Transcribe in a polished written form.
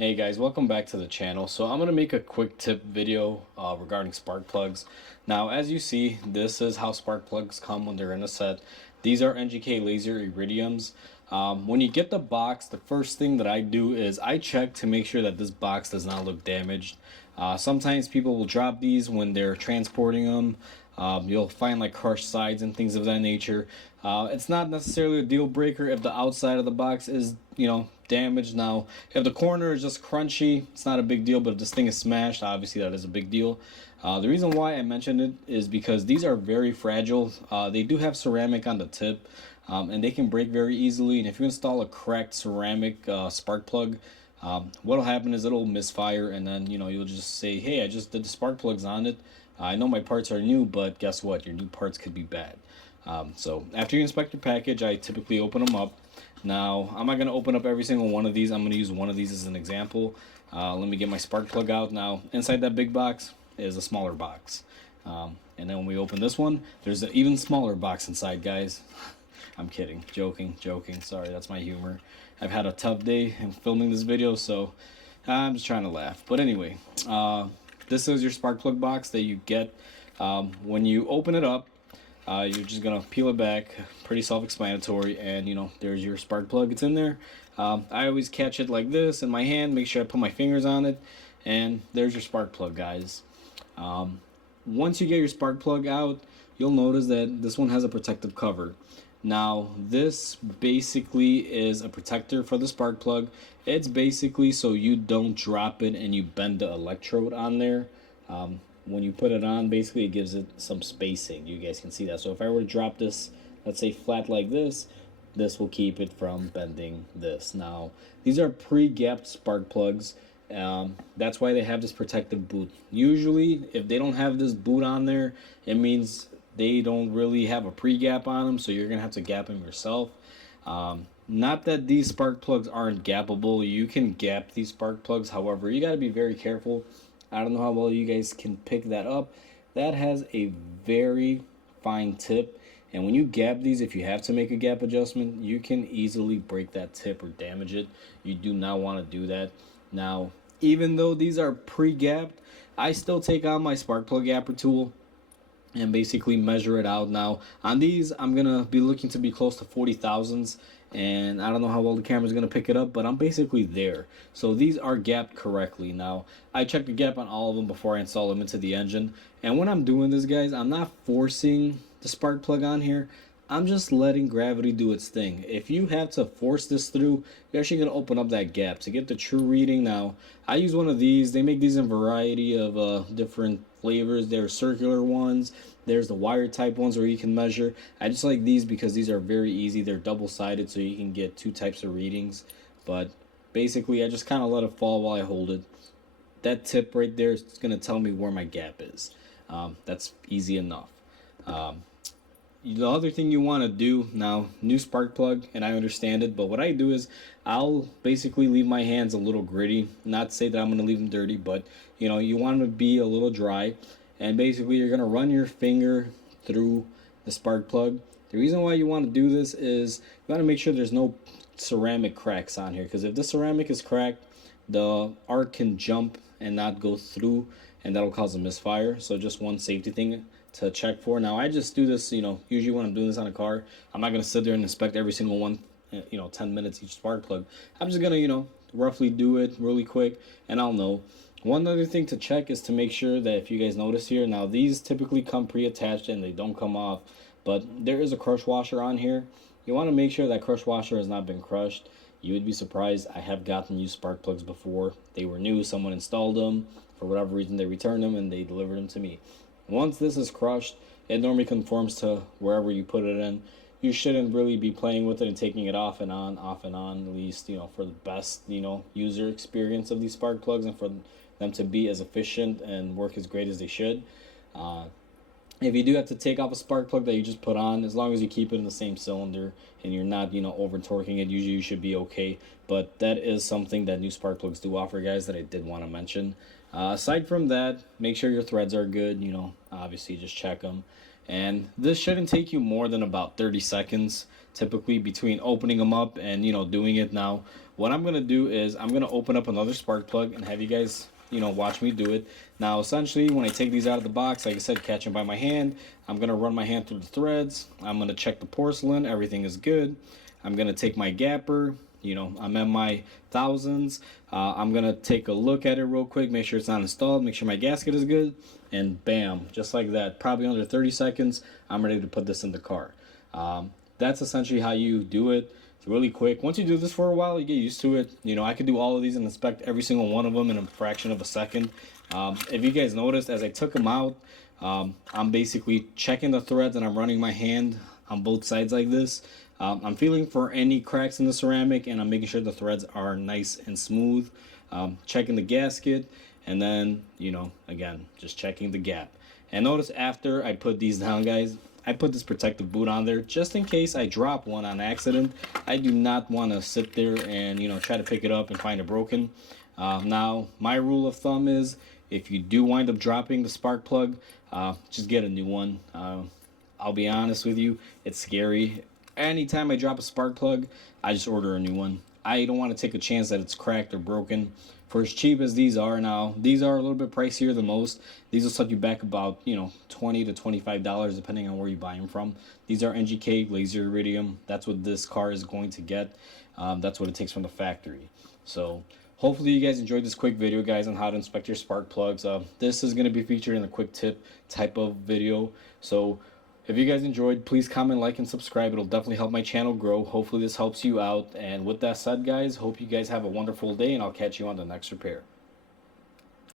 Hey guys, welcome back to the channel. So I'm going to make a quick tip video regarding spark plugs. Now, as you see, this is how spark plugs come when they're in a set. These are NGK Laser Iridiums. When you get the box, the first thing that I do is I check to make sure that this box does not look damaged. Sometimes people will drop these when they're transporting them. You'll find like crushed sides and things of that nature. It's not necessarily a deal breaker if the outside of the box is, damaged. Now, if the corner is just crunchy, it's not a big deal, but if this thing is smashed, obviously that is a big deal. The reason why I mentioned it is because these are very fragile. They do have ceramic on the tip, and they can break very easily. And if you install a cracked ceramic spark plug, what'll happen is it'll misfire, and then you'll just say, "Hey, I just did the spark plugs on it. I know my parts are new, but guess what? Your new parts could be bad." So after you inspect your package, I typically open them up. Now, I'm not going to open up every single one of these. I'm going to use one of these as an example. Let me get my spark plug out. Now, inside that big box is a smaller box. And then when we open this one, there's an even smaller box inside, guys. I'm kidding. Joking. Sorry, that's my humor. I've had a tough day in filming this video, so I'm just trying to laugh. But anyway, this is your spark plug box that you get when you open it up. You're just gonna peel it back, pretty self-explanatory, and there's your spark plug. It's in there. I always catch it like this in my hand, make sure I put my fingers on it, and there's your spark plug, guys. Once you get your spark plug out, you'll notice that this one has a protective cover. Now, this basically is a protector for the spark plug. It's basically so you don't drop it and you bend the electrode on there. When you put it on, basically it gives it some spacing. You guys can see that. So if I were to drop this, let's say flat like this will keep it from bending this. Now, these are pre-gapped spark plugs. That's why they have this protective boot. Usually, if they don't have this boot on there, it means they don't really have a pre-gap on them, so you're gonna have to gap them yourself. Not that these spark plugs aren't gappable. You can gap these spark plugs. However, you got to be very careful. I don't know how well you guys can pick that up. That has a very fine tip, and when you gap these, if you have to make a gap adjustment, you can easily break that tip or damage it. You do not want to do that. Now, even though these are pre-gapped, I still take on my spark plug gapper tool and basically measure it out. Now, on these, I'm gonna be looking to be close to 40 thousandths, and I don't know how well the camera's gonna pick it up, but I'm basically there. So these are gapped correctly. Now, I check the gap on all of them before I install them into the engine, and when I'm doing this, guys, I'm not forcing the spark plug on here. I'm just letting gravity do its thing. If you have to force this through, you're actually going to open up that gap to get the true reading. Now, I use one of these. They make these in a variety of different flavors. There's circular ones. There's the wire type ones where you can measure. I just like these because these are very easy. They're double-sided, so you can get two types of readings. But basically, I just kind of let it fall while I hold it. That tip right there is going to tell me where my gap is. That's easy enough. The other thing you want to do now, new spark plug, and I understand it, but what I do is I'll basically leave my hands a little gritty. Not to say that I'm going to leave them dirty, but you want them to be a little dry, and basically you're going to run your finger through the spark plug. The reason why you want to do this is you want to make sure there's no ceramic cracks on here, because if the ceramic is cracked, the arc can jump and not go through, and that'll cause a misfire. So just one safety thing to check for. Now, I just do this, usually when I'm doing this on a car, I'm not going to sit there and inspect every single one, 10 minutes each spark plug. I'm just going to, roughly do it really quick, and I'll know. One other thing to check is to make sure that if you guys notice here, now these typically come pre-attached and they don't come off, but there is a crush washer on here. You want to make sure that crush washer has not been crushed. You would be surprised. I have gotten used spark plugs before. They were new, someone installed them. For whatever reason, they returned them and they delivered them to me. Once this is crushed, it normally conforms to wherever you put it in. You shouldn't really be playing with it and taking it off and on, at least, for the best, user experience of these spark plugs and for them to be as efficient and work as great as they should. If you do have to take off a spark plug that you just put on, as long as you keep it in the same cylinder and you're not, over torquing it, usually you should be okay. But that is something that new spark plugs do offer, guys, that I did want to mention. Aside from that, make sure your threads are good, obviously just check them. And this shouldn't take you more than about 30 seconds typically between opening them up and doing it. Now what I'm going to do is I'm going to open up another spark plug and have you guys watch me do it. Now essentially when I take these out of the box, like I said, catch them by my hand. I'm going to run my hand through the threads. I'm going to check the porcelain, everything is good. I'm going to take my gapper, I'm at my thousands. I'm going to take a look at it real quick, make sure it's not installed, make sure my gasket is good, and bam, just like that, probably under 30 seconds, I'm ready to put this in the car. That's essentially how you do it. It's really quick. Once you do this for a while, you get used to it. I could do all of these and inspect every single one of them in a fraction of a second. If you guys noticed, as I took them out, I'm basically checking the threads and I'm running my hand on both sides like this. I'm feeling for any cracks in the ceramic and I'm making sure the threads are nice and smooth. Checking the gasket, and then, again, just checking the gap. And notice after I put these down, guys, I put this protective boot on there just in case I drop one on accident. I do not want to sit there and, try to pick it up and find it broken. Now, my rule of thumb is if you do wind up dropping the spark plug, just get a new one. I'll be honest with you, it's scary. Anytime I drop a spark plug, I just order a new one. I don't want to take a chance that it's cracked or broken. For as cheap as these are now, these are a little bit pricier than most. These will set you back about, $20 to $25 depending on where you buy them from. These are NGK laser iridium. That's what this car is going to get. That's what it takes from the factory. So hopefully you guys enjoyed this quick video, guys, on how to inspect your spark plugs. This is going to be featured in a quick tip type of video. So if you guys enjoyed, please comment, like, and subscribe. It'll definitely help my channel grow. Hopefully this helps you out. And with that said, guys, hope you guys have a wonderful day, and I'll catch you on the next repair.